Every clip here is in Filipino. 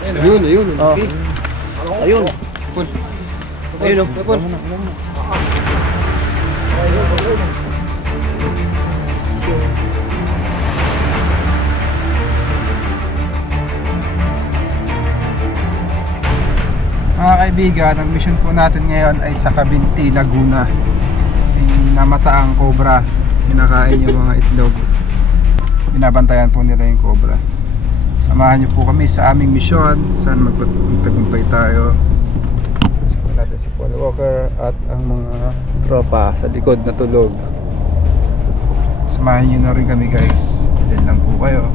Ayun, ayun. Oh. Okay. Ayun. Pun. Ayun, Pun. Mga kaibigan, ang mission po natin ngayon ay sa Cabinti, Laguna. May namataang cobra, kinakain yung mga itlog. Binabantayan po nila yung cobra. Samahan niyo po kami sa aming mission. Saan magtagumpay tayo. Samahan natin si Paul Walker at ang mga tropa sa likod na tulog. Samahan niyo na rin kami guys. Diyan lang po kayo.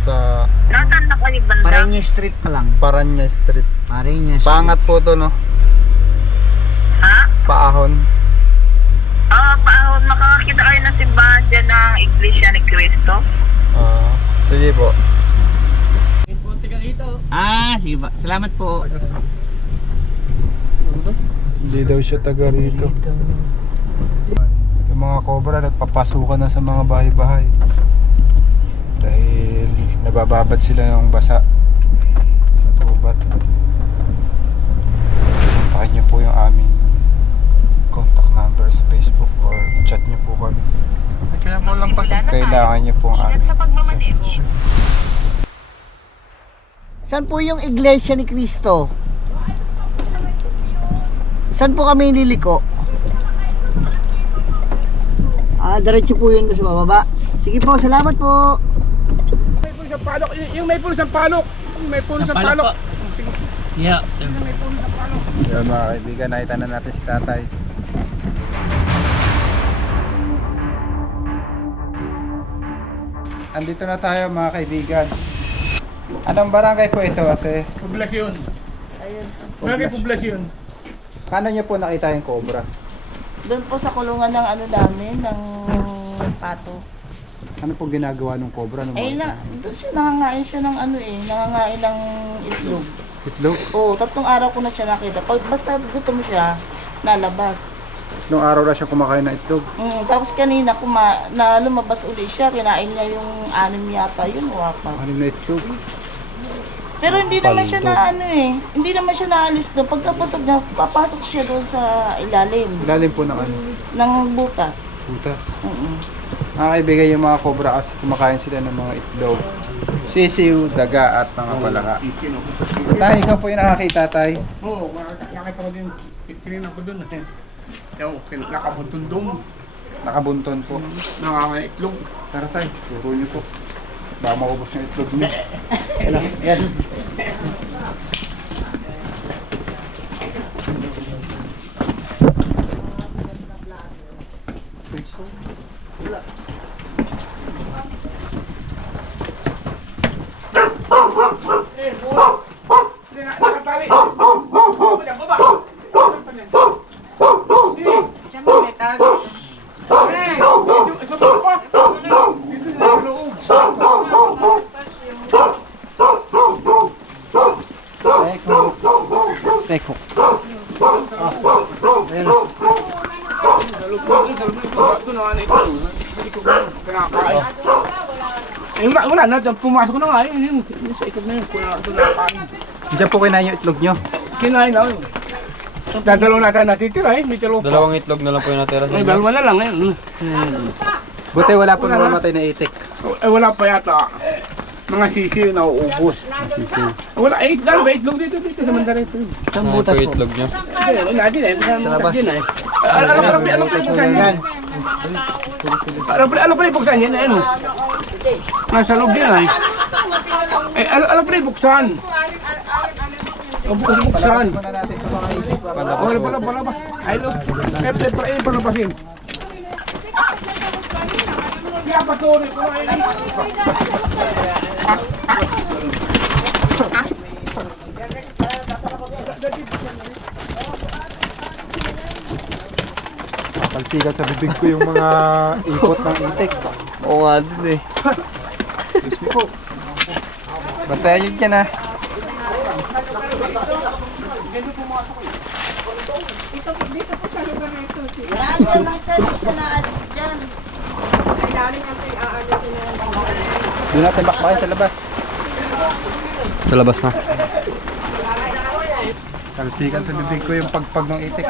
Sa Nasaan na kayo banda? Parenya Street pa lang. Paranya Street. Parenya Street. Pangat po to, no? Ha? Paahon. Paahon, makakakita kayo ng simbahan dyan ng Iglesia ni Cristo. Sige po. Sige ba. Salamat po. Hindi daw siya taga rito. Yung mga cobra nagpapasukan na sa mga bahay-bahay. Dahil nabababad sila ng basa sa gubat. Kontakin niyo po yung aming contact number sa Facebook or chat niyo po kami. Kaya mo lang kailangan niyo po ang aming sa pagmamaneho. Saan po yung Iglesia ni Cristo? Saan po kami niliko? Diretso po yun sa bababa. Sige po, salamat po. May puno sa palok. Yung may puno sa palok. May puno sa palok. Yeah. Yan mga kaibigan, nakita na natin si tatay. Andito na tayo mga kaibigan. Anong barangay po ito ate? Poblasyon. Ayun. Barangay Poblasyon. Paano niyo po nakita yung cobra? Doon po sa kulungan ng ano namin, ng pato. Ano po ginagawa ng cobra? Doon siya nangangain siya ng ano nangangain ng itlog. Itlog? Oo, 3 araw ko na siya nakita. Pag basta gutom siya, nalabas. Nung araw na siya kumakain ng itlog. Tapos kanina na lumabas uli siya, kinain niya yung 6 yata yun, o 4. Ano na itlog? Pero hindi naman siya na hindi naman siya naalis doon. Pagkapasok niya, papasok siya doon sa ilalim Ilalim po ng ano? ng butas. Butas. Mm-mm. Nakakaibigay yung mga cobra kasi kumakain sila ng mga itlog. Sisiw, daga at mga palaka. Tay, ikaw po yung nakakita tay. Oo, nakita ko din. Tininan ko dun. Nakabuntun doon. Nakabunton po. Nangangaitlog. Tara tay, turo niyo po. Baka maubos yung itlog niyo. Yan. Nakatali. Baba. Isa pa. Dito na loob. Snake hook. Wala na, pumasok na nga yun. Sa ikot na yun, kinakain. Diyan po kinain yung itlog nyo. Kinain na yun. Dadalaw na tayo natitira eh, may talo pa. Dalawang itlog na lang po yung natira sa Ay, inyo. dalawa na lang ngayon. Buti wala po namamatay na itik. Wala pa yata. Mga sisi na uubos. Wala, dalawa ba itlog dito sa Mandarin. Isang Ano butas po po. yung itlog nyo? Natin eh, sa labas. Ano pala ibuksan yan? Ano? Nasa loob yan ay. Ano pala ibuksan? Bukas buksan. Muna natin ito mga itik. Palabas. Ay, lo. Palabasin. Kaya patuloy ko ay. Palsigan sa bibig ko yung mga ipot ng itik. Oo nga din eh. Excuse me po. Bantayan nyo dyan ha. Nandyan lang siya, hindi siya naalis dyan. Doon natin bakbakin sa labas. Sa labas na. Palsigan sa bibig ko yung pagpag ng itik.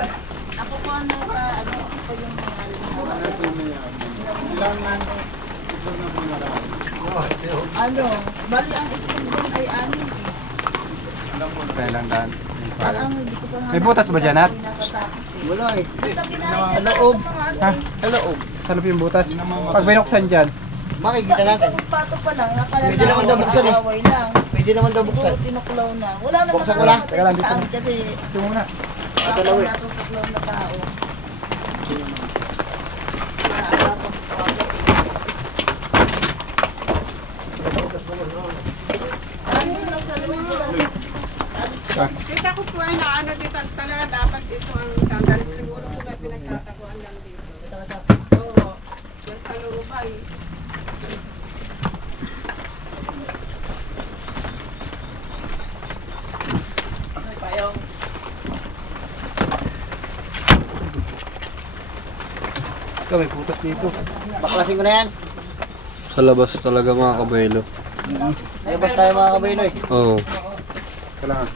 Ako po ano po yung ano, bali ang itlog din ay anin eh. Kaya lang daan. Parang hindi ko pa nga May butas ba dyan, Nat? Wala eh. basta kinain niya loob. mga ano. Ha? Sa loob. Sa loob yung butas. Pag binuksan dyan, Makikita natin. Sa pato pa lang, akala Pwede naman daw buksan eh. away lang. Pwede naman daw buksan. Siguro tinuklaw na. Wala naman Buksan ko lang. Teka lang, dito. sa amin kasi ito muna. akala natin sa klaw na tao. Ano lang sa loob ko. Kita ko po ay naano dito talaga dapat ito ang tanggal siguro ko na pinagtataguan lang dito. Oo. Yan sa loob ay. Ito, may butas dito. Baklasin ko na yan. Sa labas talaga mga kabaylo. Ay, basta tayo mga kabaylo eh. Oo. Kailangan.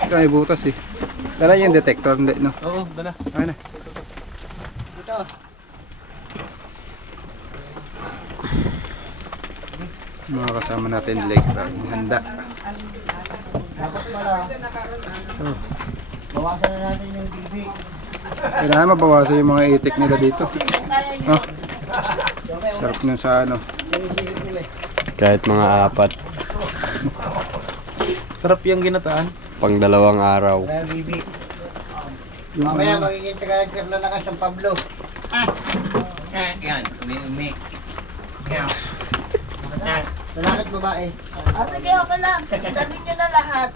Ito may butas eh. Dala yung detector, hindi no? Oo, dala. Ay na. Ito. Mga kasama natin leg bag. Handa. Dapat pala. Bawasan na natin yung bibi. Kailangan mabawasan yung mga itik nila dito. Kaya yun. Oh. Sarap nun sa ano. Yan yung silip nila eh. Kahit mga 4, Sarap yung ginataan. pang 2 araw. Kaya bibi. Mamaya magiging taga-karla na ka San Pablo. Yan, umi. Yan. Lalakad babae. Ah, sige, okay lang. Sige, dalhin nyo na lahat.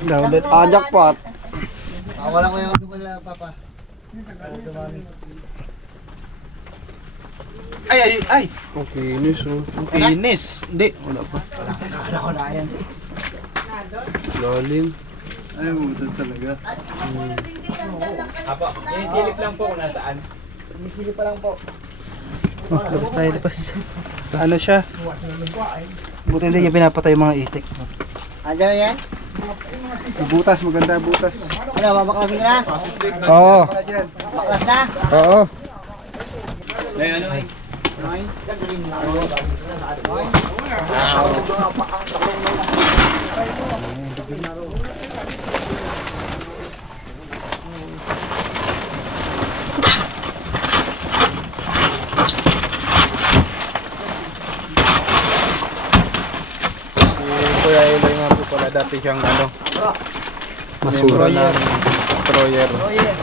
Ulit. Ah, jackpot. Wala ko yung duman na papa. Dumami. Ay! Ang kinis oh. Kinis. Hindi. Wala pa. Wala yan. Lalim. Ay, butas talaga. At siguro hindi nandyan lang kayo. Apo, silip lang po kung nasaan. Sinisili pa lang po. Oh, labas tayo, labas. Ano siya? Buti hindi niya pinapatay yung mga itik. Andiyan na yan? Yung butas, maganda butas. Ano, babaklasin ka na? Oo. Baklas na? Oo. Kuya Eloy nga po pala dati siyang ano, Masura na. destroyer. Oh yeah.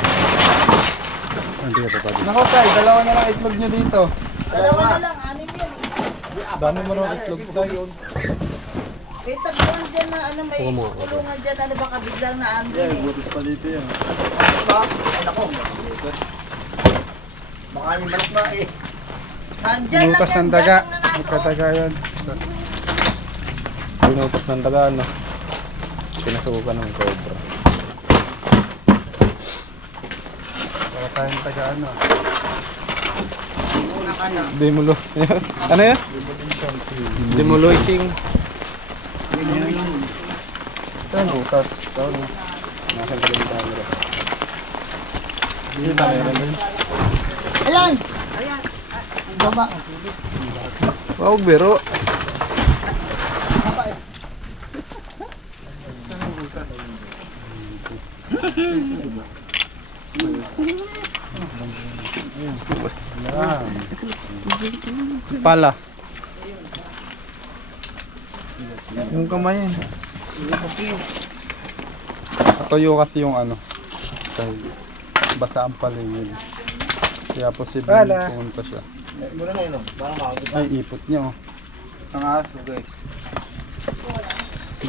Nako tay, dalawa na lang itlog nyo dito. Dalawa na lang, anim yan. eh. Dami mo nang itlog tayo. May tagpuan dyan na ano, may kulungan dyan. Ano baka biglang na ano eh. Butas pa dito yan. Baka yung malas ba eh. Nandyan lang Binutas yan, ng daga. dyan lang na nasa Nagkataga yan. Binutas ng daga no. Pinasukan ng cobra. Para tayong taga ano. Demulo. Ano yan? Demoliting. Ito yung butas. Ito no. Nasaan ka yung camera? Dito tayo na din. Ayan! Baba. Wow, biro. Pala. Yung kamay yan. Tuyo kasi yung ano. Sa basa ang paligid. Kaya posible pumunta siya. Ay, ipot niya oh. Ang aso guys.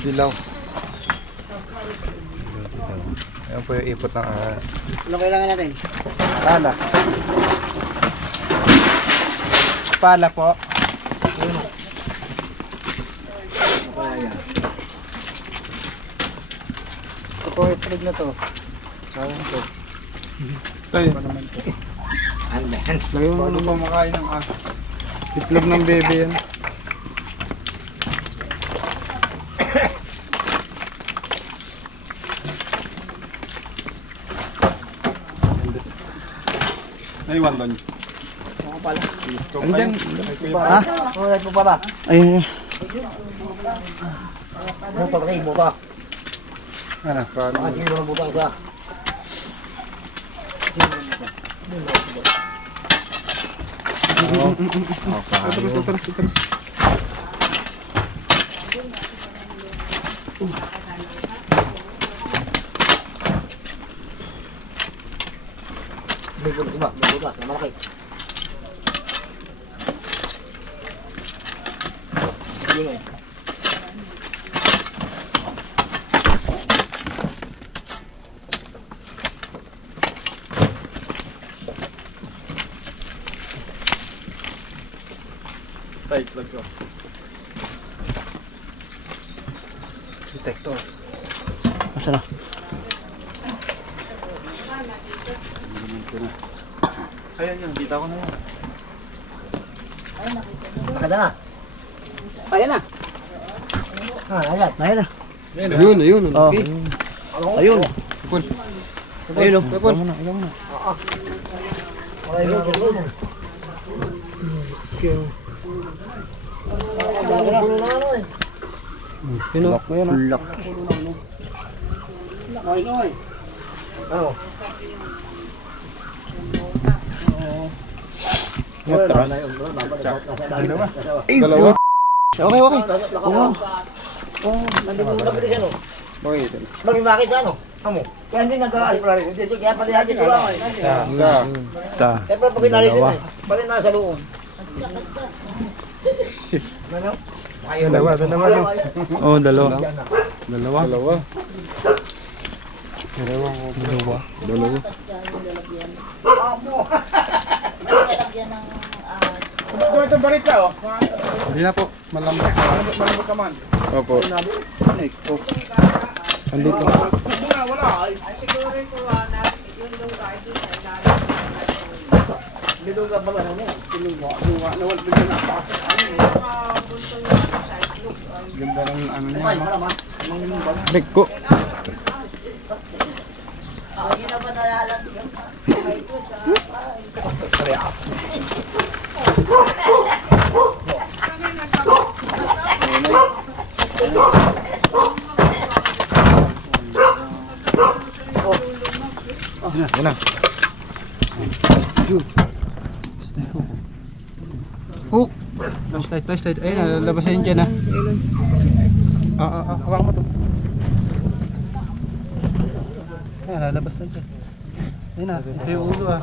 Dilaw. Ayan po yung ipot ng ahas. Ano kailangan natin? Pala. Pala po. Ito po itlog na to. Sayang to. Tayo. Lagay mo ano ba makain ng ahas? Itlog ng bebe yan. Naiwan doon. Ako pala. Andyan. Ha? Ulit mo pa ba? Ayun. Motor kayo, motor. Ano? Sige mo butang siya. Butas na malaki. Yun eh. Tight lang ko. Detector. Asa na? Ayan yun, kita ko na yun. Nakada na. Ayan na. Ayan. Ayan na. Ayun, ayun. Okay. Ayun. Ayun. Ayun mo na, ayun mo na. Pinok ko yun. Bulak. Matras. Dalawa. Dalawa. Okay, okay. Okay, ito. Bakit ano? Amo. Kaya hindi nag-aalis pala rin. Kaya pala natin ko lang. Sa. Kaya pala pagkinali din eh. Pala nasa loob. Dalawa, dalawa. Oh, dalawa. Dalawa. Dalawa. Dalawa. Dalawa. Dalawa. Kung ito barit ka, oh. Hindi na po. Malambot. Malambot ka man. Opo. Snake. Oh. Andito. Wala. Dito ka pala ano? Nawal bigyan na pa. Ganda ng ano niya. Beko. Yan na. Hook. Flashlight. Ayun, lalabas na yun dyan ha. Hawak mo to. Ayun, lalabas na dyan. Ayun na, ito yung ulo ha.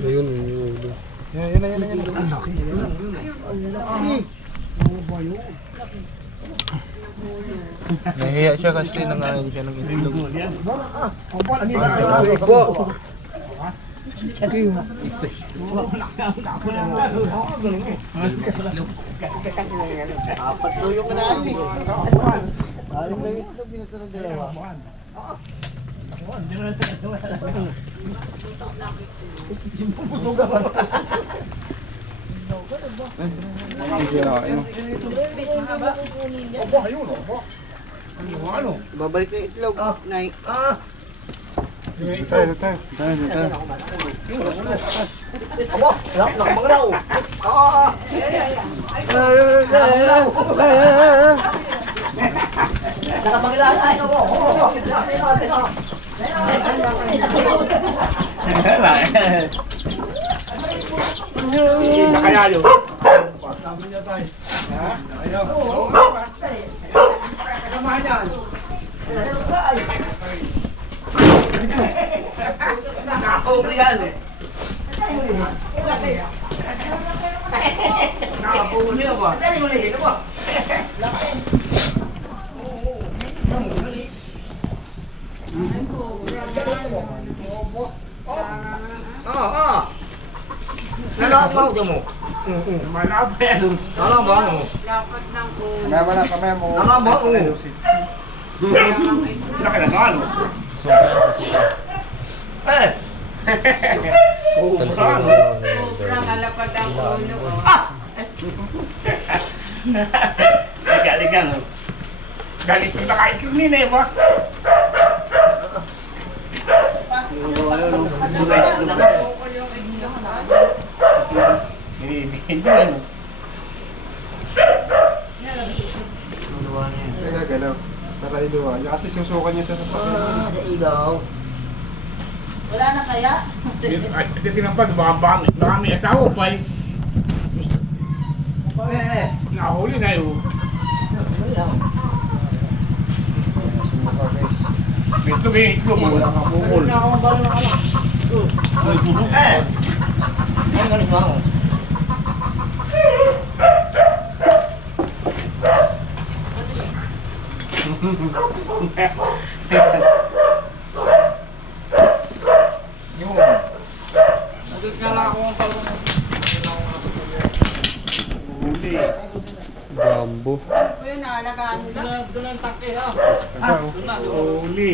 Ayun, yung ulo. Yan. Ang laki. Nahihiya siya kasi nangain siya ng itlog. Apat po yung kanami. Aling na yung itlog, binasunod dalawa. Babalik na yung itlog. Nay. Tayo. Abo, nakabanglaw. Nakabanglaw tayo mo. Isa kaya yun. Malapit. Kamaya mo. Laki na ano? Uubusan. Sobrang alapad ang ulo. Galing yan. Galing kita kahit yun eh ba? Hindi ano. Kaya galaw. Para iluwa niya. Kasi susukan niya sa sasakyan. Wala na kaya? Ay, tinapad, baka may asawa pa eh. Nahuli na yun. Sumuka guys. Itlog eh, itlog. Wala kang bukol. Huli. Bambo. Ayun, naalagaan nila. Huli.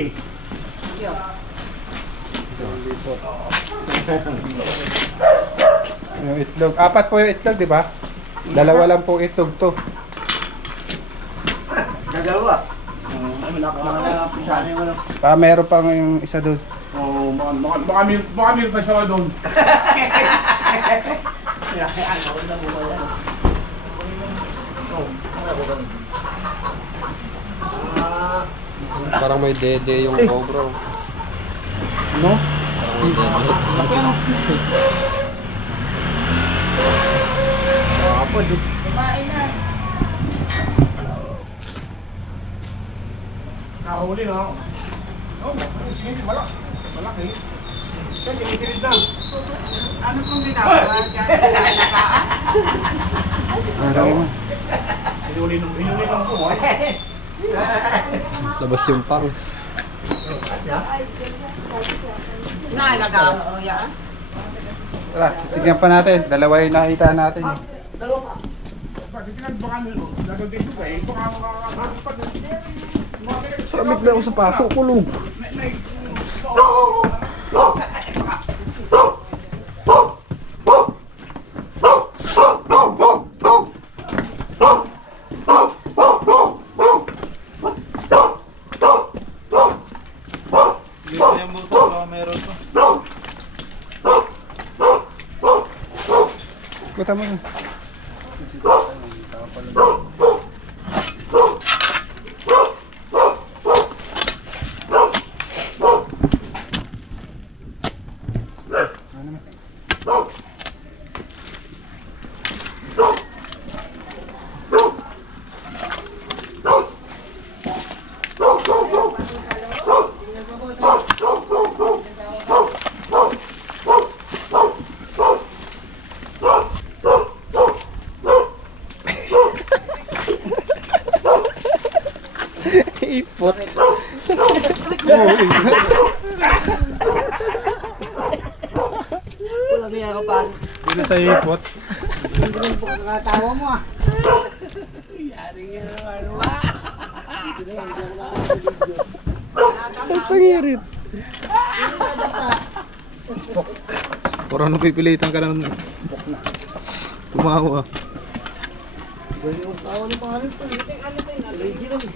Yung itlog. 4 po yung itlog, di ba? 2 lang po itlog to. Meron pa yung isa doon. Oh, baka may pa siya doon. Parang may dede yung cobra. No? Kumain na. Nakahuli na ako. Oh, sige, malaki. Kasi sinisilid lang. Ano pong ginagawa dyan? Naalagaan? Parang mo. Hinuli lang po. Labas yung pangs. Naalagaan mo yan? Tara, tignan pa natin. 2 yung nakita natin. Eh. Bakit baka nagagay ko ba eh? Baka makakapad. Sabit na ako sa paso, kulog. Kuta mo na. Ipot. Wala niya ka pa. Dito sa ipot. Hindi mo pagkakatawa mo ah. Ang pangirit. Parang napipilitan ka na tumawa. Tawa ni pangalan pa. Ready lang.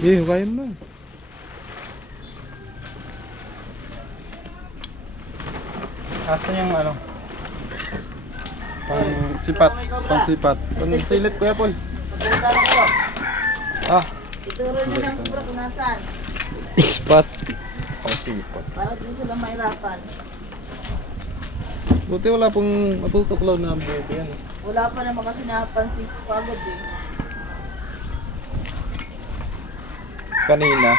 Eh, hukayin mo. Asan yung ano? Pang sipat. Silit Kuya Paul. Ah, Ituro nyo lang bro kung nasaan. Spot. Para din sila mahirapan. Buti wala pong matutuklaw na ang buti yan. Wala pa naman kasi napansin ko pagod eh. kanina.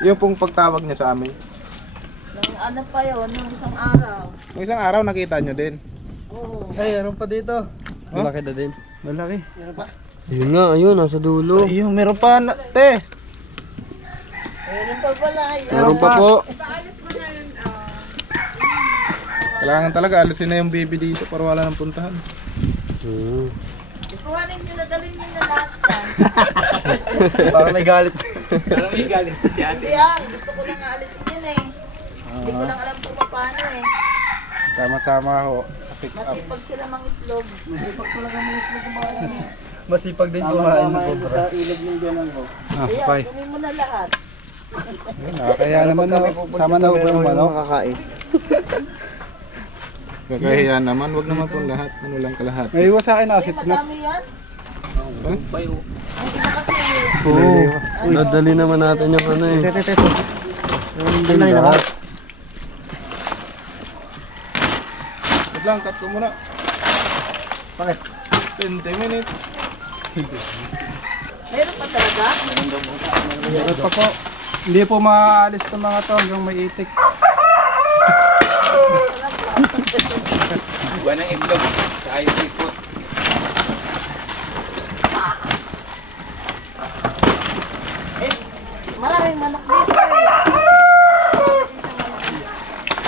Yung pong pagtawag niya sa amin. Nung ano pa yun, nung isang araw. Yung isang araw nakita nyo din. Oo. Ay, meron pa dito. Malaki na din. Malaki. Yun nga, ayun, nasa dulo. Ayun, meron pa te. Meron pa pala. Meron pa po. Ipaalis mo na yun. Kailangan talaga alisin na yung baby dito para wala nang puntahan. Ikuhanin nyo na, dalhin nyo na lahat yan. Para may galit. Hindi gusto ko lang aalisin yan eh. Hindi ko lang alam kung paano eh. Sama-sama ho. Pick up. Masipag sila mangitlog. Masipag talaga mangitlog kumain eh. Masipag din kumain ng cobra. Ah, Kaya, bye. kunin mo na lahat. Kaya naman na, sama na ho ba yung manok? Makakain. Kakahiya naman, wag naman po lahat. Ano lang kalahat. May iwas sa akin Kasi madami yan. Hindi na kasi. Oo. Dadali naman natin yung ano eh. Dali na ba? Wait lang, cut ko muna. Bakit? 20 minutes. Meron pa talaga? Meron pa po. Hindi po maalis ng mga to hanggang may itik. Buwan ng itlog. Sa ayos ikot. Maraming manok dito eh.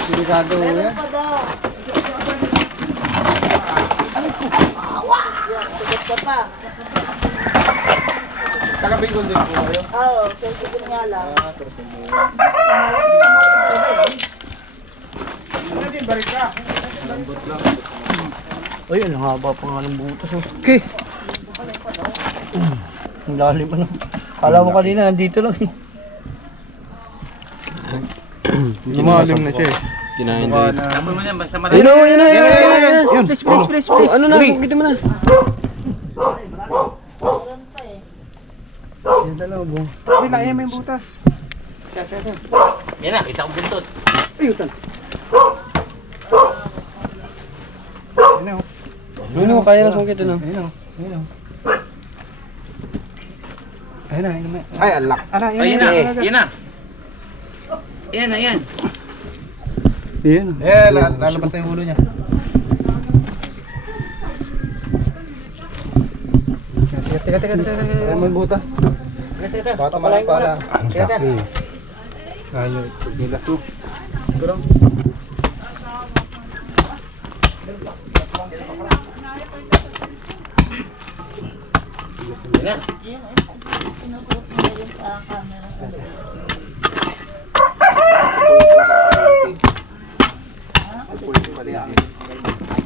Delikado Meron yan. pa daw. Sigat ka pa. Taga-Bicol din po kayo. Oo, sensitive nga lang. Ay, ang haba pa nga ng butas. Oh. Okay. Ang lalim ano. Kala mo kanina, nandito lang eh. Lumalim na siya eh. Kinain Mukha din. na. Yun o, yun o, yun o. Yun. Please, please, please, please. Ano na, bukit mo na. Meron pa eh. Yan dalawa, bong. Ay, laki mo yung butas. Yan na, kita ko buntot. Ayutan. Ayun o. Yun o, kaya na sungkit yun o. Ayun o. Ayun o. Ayun na, ayun na. Ay, alak. Ayun na, yan na. Yan na, yan. Ayun o. Eh, lalabas na yung ulo niya. Teka. Ayun mo yung butas. Bata malaki pala. Teka. Ayun, nila. Kurang. Sinusuot nila yung sa camera.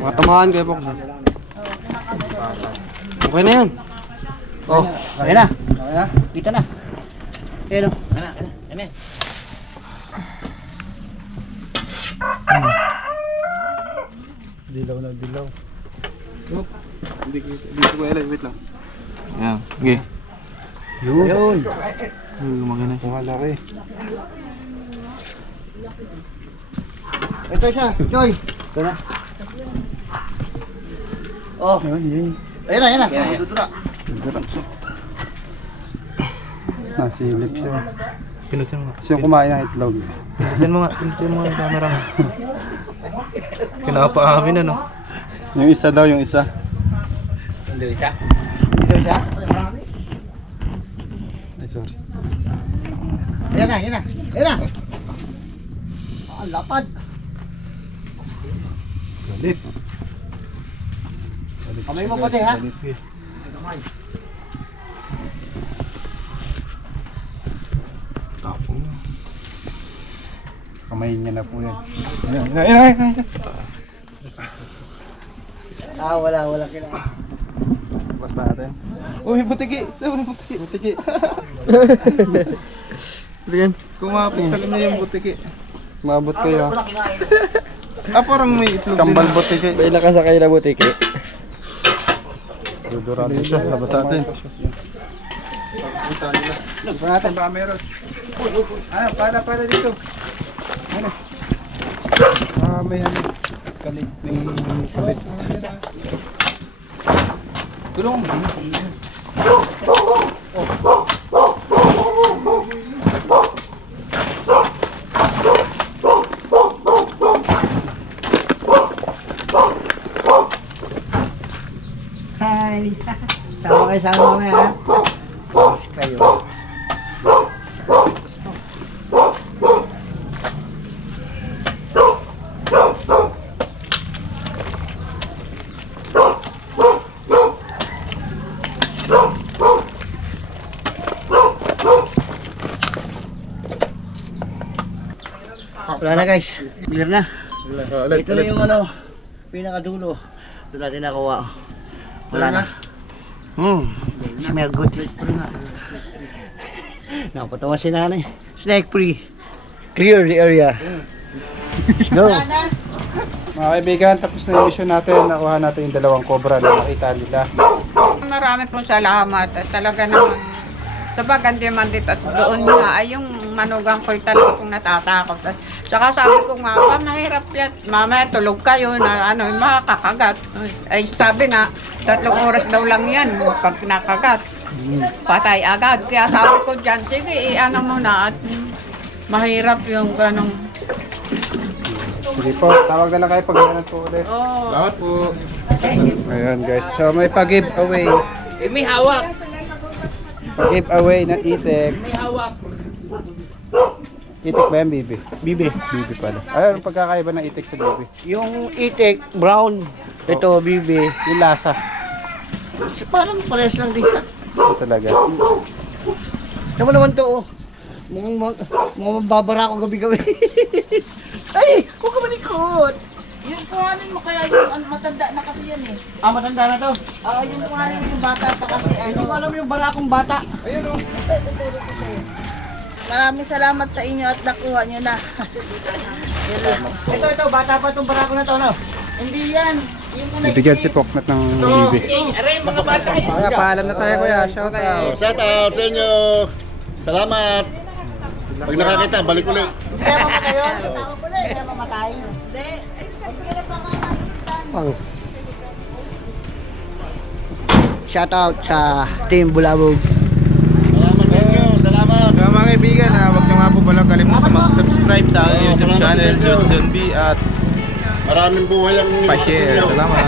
Matamahan kayo po. Okay na yan. Oh, ayun na. Okay na. Kita na. Ayun o. Dilaw na dilaw. Hindi ko alam, wait lang. Yan, okay. Yun. Lumaki na. Kung halaki. Ito siya, Joy. Ito na. Oh, Yun. ayun na. Dudura. Nasilip siya. Pinutin mo nga. Kasi yung kumain ng itlog. Pinutin mo nga yung camera mo. Kinapaamin ano. Yung isa daw, yung isa. Hindi siya. Ito siya. Ay, sorry. Ayun na. Ah, lapad. Galit. Kamay mo pati ha. Galit eh. Tapong. Kamay niya na po yan. Ayun. Ah, wala kailangan. Basta natin. Uy, butiki! Butiki! Yan. Kumapit sa kanya yung butiki. Mabot kayo. Wala kinain. parang may itlog din. Kambal butiki. May nakasakay na butiki. Dudurado siya. Labas natin. Labas natin. Baka meron. Ano? Para dito. Ano? May ano. Kalit. May kalit. Tulong. Hi! Sama kayo sa mamaya ha? Tapos kayo. Wala na guys, clear na. Ito na yung ano, pinakadulo. Ito natin nakuha. Wala na. Smell good. Napatawa si nanay. Snake free. Clear the area. Go. Mga kaibigan, tapos na yung mission natin. Nakuha natin yung dalawang cobra na nakita nila. Marami pong salamat at talaga naman sa bagandi man dito at doon nga ay yung manugang ko'y talaga pong natatakot. At saka sabi ko nga, mahirap yan. Mamaya tulog kayo na ano, makakagat. Ay sabi nga, 3 oras daw lang yan pag nakagat. Patay agad. Kaya sabi ko dyan, sige, ano mo na at mahirap yung ganong. Sige po, tawag na lang kayo pag meron po ulit. Oh. Salamat po. Ayan guys, so may pag-giveaway. May hawak. Pag-giveaway na itik. May hawak. Itik ba yan, Bibi? Bibi. Bibi pala. Ayun, ang pagkakaiba ng itik sa Bibi. Yung itik, brown. Ito, bibi. Yung lasa. Parang pares lang din siya. Ito talaga. Tama naman to, oh. Mukhang babara ako gabi-gabi. Ay! Huwag ka malikot! Yung kuhanin mo kaya yung matanda na kasi yan eh. Ah, matanda na to. Oo, yung kuhanin mo yung bata pa kasi Hindi ano. ko alam yung bara kong bata. Maraming salamat sa inyo at nakuha nyo na. Ito, bata pa itong bara ko na to, no? Hindi yan. Yung una Bibigyan si Poknat ng Bibi. Kaya paalam na tayo kuya. Shout out. Shout out sa inyo. Salamat. Pag nakakita, balik ulit. Hindi ka mamatay yun. Hindi ka mamatay. Shout out sa Team Bulabog. Salamat sa inyo. Salamat. Mga kaibigan, huwag nyo nga po pala kalimutan mag-subscribe sa aking YouTube channel, John B. At Maraming buhay ang pa-share. Salamat.